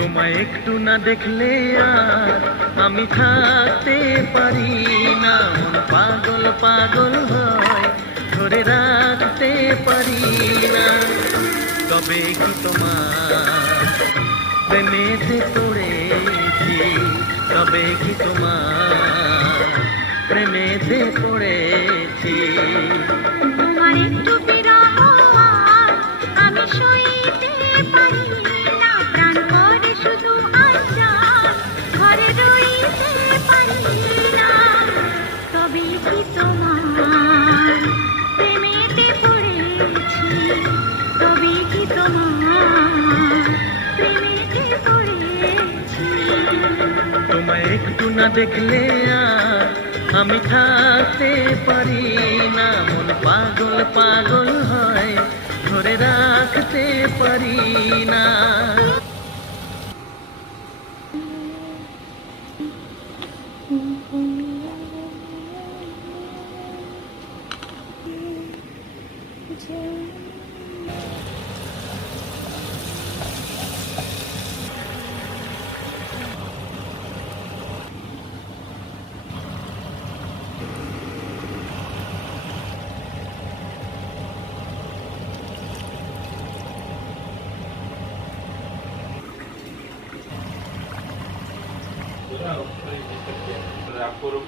তোমায় একটু না দেখলে আর আমি থাকতে পারি না। মন পাগল পাগল হয়, ধরে রাখতে পারি না। তবে কি তোমার প্রেমেতে পড়েছি? তবে কি তোমার প্রেমেতে পড়েছি? তোমার একটু বিরহ আর আমি সইতে পারি না। প্রাণ করে শুধু আশা, ঘরে রইতে পারি না। তবে কি তোমার প্রেমেতে পড়েছি? তবে কি তোমার প্রেমেতে পড়েছি? তোমায় একটু না দেখলে আর আমি থাকতে পারি না। মন পাগল পাগল হয়, ধরে রাখতে পারি না। রাগ করো